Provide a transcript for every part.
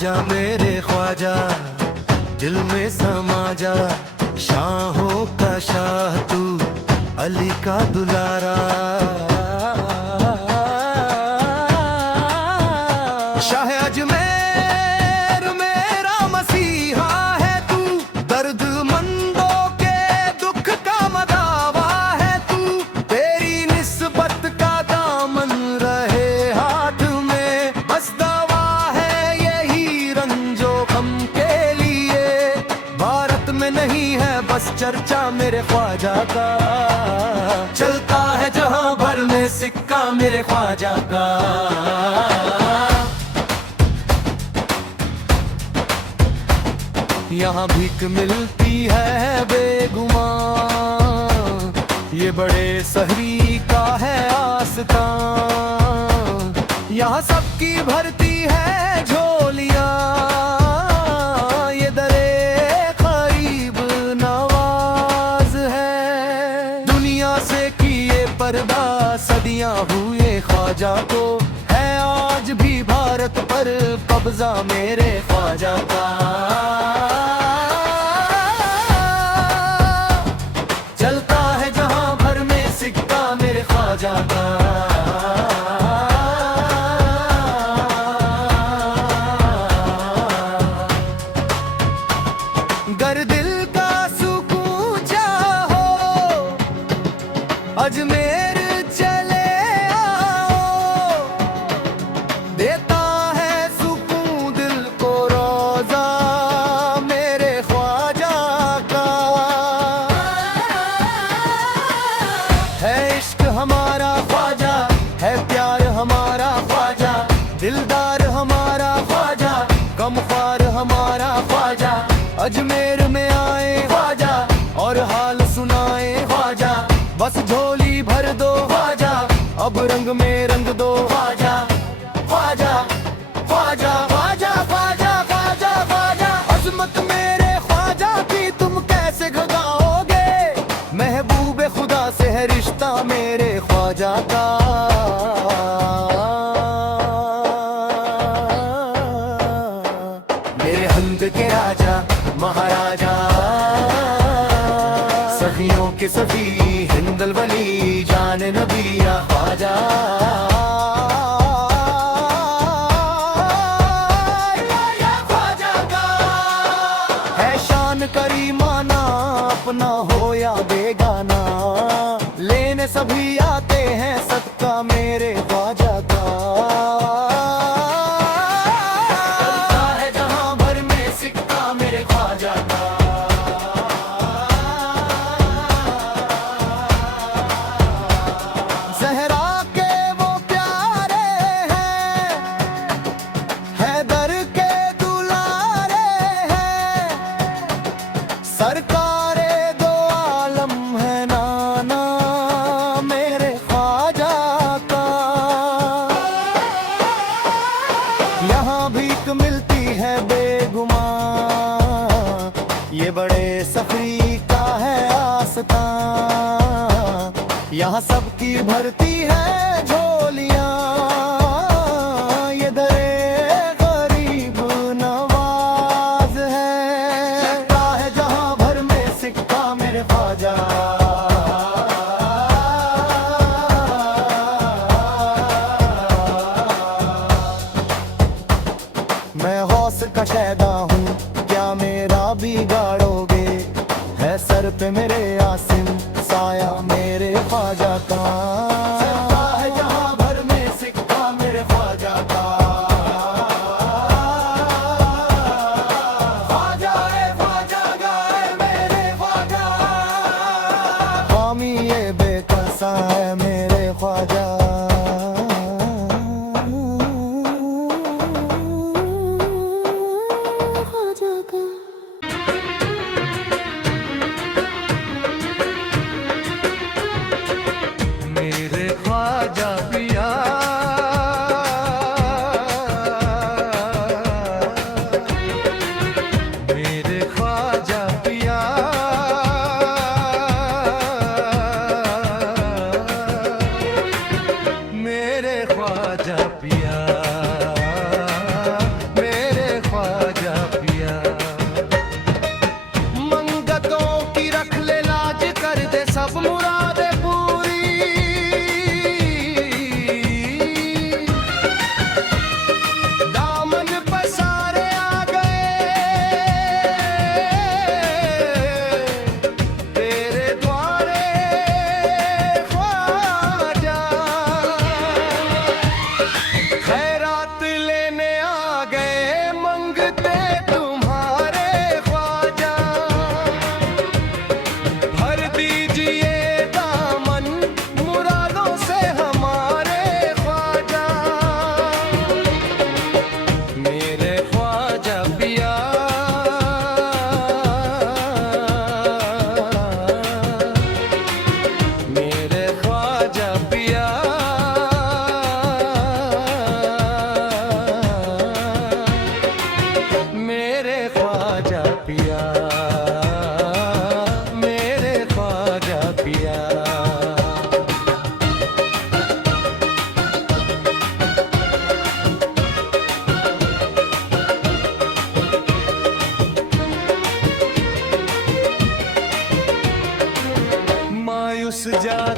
आजा मेरे ख्वाजा, दिल में समा जा। शाहों का शाह तू, अली का दुलारा। शाह अजमेर मेरा मसीहा है तू, दर्द मंदों के दुख का मदावा है तू। तेरी निस्बत का दामन रहे हाथ में, बस दवा है यही रंजो गम के लिए। भारत में नहीं है बस चर्चा मेरे ख्वाजा का, चलता है जहां भर में सिक्का मेरे ख्वाजा का। यहाँ भीख मिलती है बेगुमान, ये बड़े सहरी का है आस्था। यहाँ सबकी भरती है झोलियाँ, ये दरे गरीब नवाज है। दुनिया से किए पर्दा सदियाँ हुए ख्वाजा को, है आज भी भारत पर कब्जा मेरे ख्वाजा का। चलता है जहां भर में सिक्का मेरे ख्वाजा का। गर दिल का सुकून चाहो, अजमेर चले आओ। देता है सुकून दिल को रोजा मेरे ख्वाजा का। है इश्क हमारा ख्वाजा, है प्यार हमारा ख्वाजा, दिलदार हमारा ख्वाजा, गमख्वार हमारा ख्वाजा। अजमेर में आए ख्वाजा और हाल सुनाए ख्वाजा, बस झोली भर दो ख्वाजा, अब रंग में रंग दो ख्वाजा। ख्वाजा ख्वाजा ख्वाजा ख्वाजा ख्वाजा ख्वाजा, अजमत मेरे ख्वाजा की तुम कैसे घगाओगे। महबूब खुदा से है रिश्ता मेरे ख्वाजा का। मेरे हंद के राजा महाराजा, सखियों के सखी हिंदल वली, जान नबी या ख्वाजा। है शान करीमाना अपना हो या बेगाना, लेने सभी आते हैं सदका मेरे ख्वाजा का। चलता है जहां भर में सिक्का मेरे ख्वाजा का। ज़हरा के वो प्यारे हैं, हैदर के दुलारे हैं। सरकारे दो आलम है नाना मेरे ख्वाजा का। यहाँ भीख मिलती है बेगुमान, ये बड़े सफरी का है आस्था। यहाँ सबकी भरती है झोलियाँ, ये दरे गरीब नवाज है। लगता है जहाँ भर में सिक्का मेरे ख्वाजा। मैं गौस का शैदा हूँ, क्या मेरा बिगाड़ोगे। है सर पे मेरे आसिम, साया मेरे ख्वाजा का। चलता है जहां भर में सिक्का मेरे ख्वाजा का। ख्वाजा गाए मेरे ख्वाजा, स्वामी ये बेकसा है मेरे ख्वाजा। मेरे ख्वाजा पिया, मेरे ख्वाजा पिया,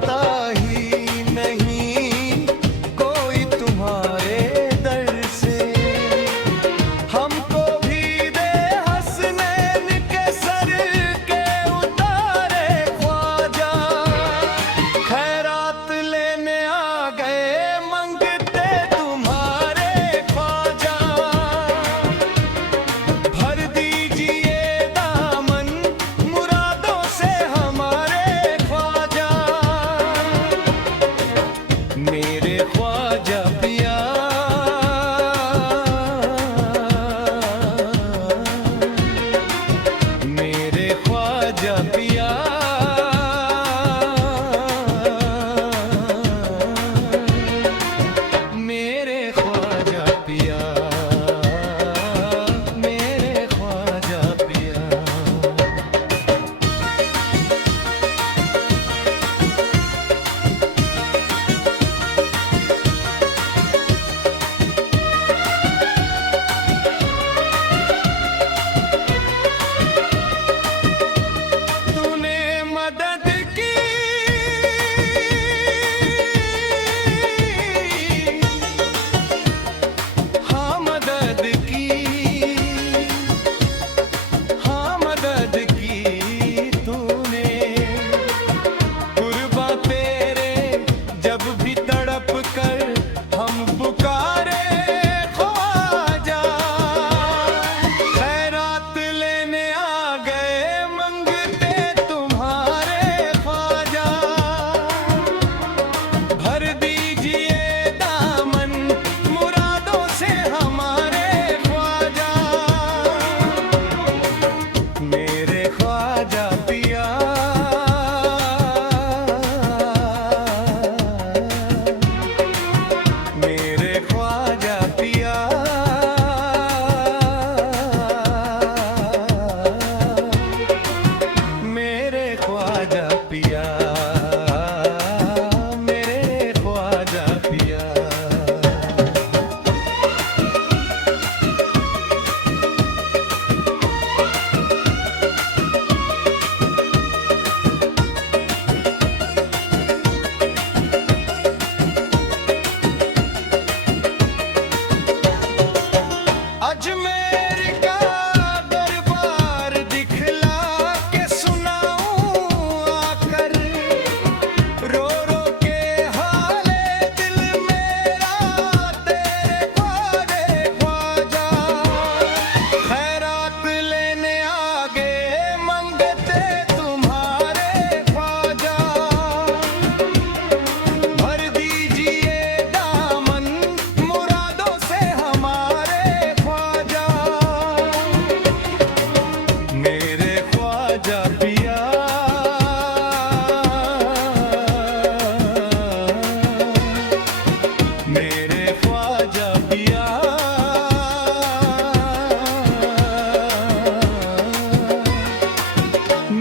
आता ही नहीं कोई तुम्हारे दर से। हमको भी दे हसनैन के सर के उतारे ख्वाजा, खैरात लेने आ गए मंगते तुम्हारे ख्वाजा। भर दीजिए दामन मुरादों से हमारे ख्वाजा, मेरे ख्वाजा पिया। मेरे ख्वाजा पिया, मेरे ख्वाजा पिया, मेरे ख्वाजा पिया। तूने मदद की, हाँ मदद की, हाँ मदद की तूने। कुर्बा तेरे जब भी तड़प कर हम पुकारे ख्वाजा, खैरात लेने आ गए मंगते तुम्हारे ख्वाजा। भर दीजिए दामन मुरादों से हमारे ख्वाजा, मेरे ख्वाजा पिया। मेरे ख्वाजा पिया, मेरे ख्वाजा पिया, मेरे ख्वाजा पिया। अजमेर का दरबार दिखला के सुनाऊं आकर, रो रो के हाले दिल मेरा तेरे ख्वाजे ख्वाजा। खैरात लेने आ गए मंगते तुम्हारे ख्वाजा। भर दीजिए दामन मुरादों से हमारे ख्वाजा, मेरे ख्वाजा पिया। मेरे ख्वाजा पिया,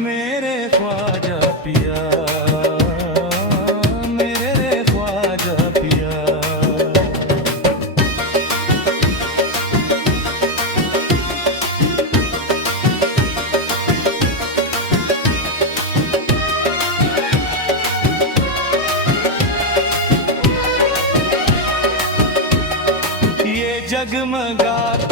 मेरे ख्वाजा पिया, मेरे ख्वाजा पिया। ये जगमगाता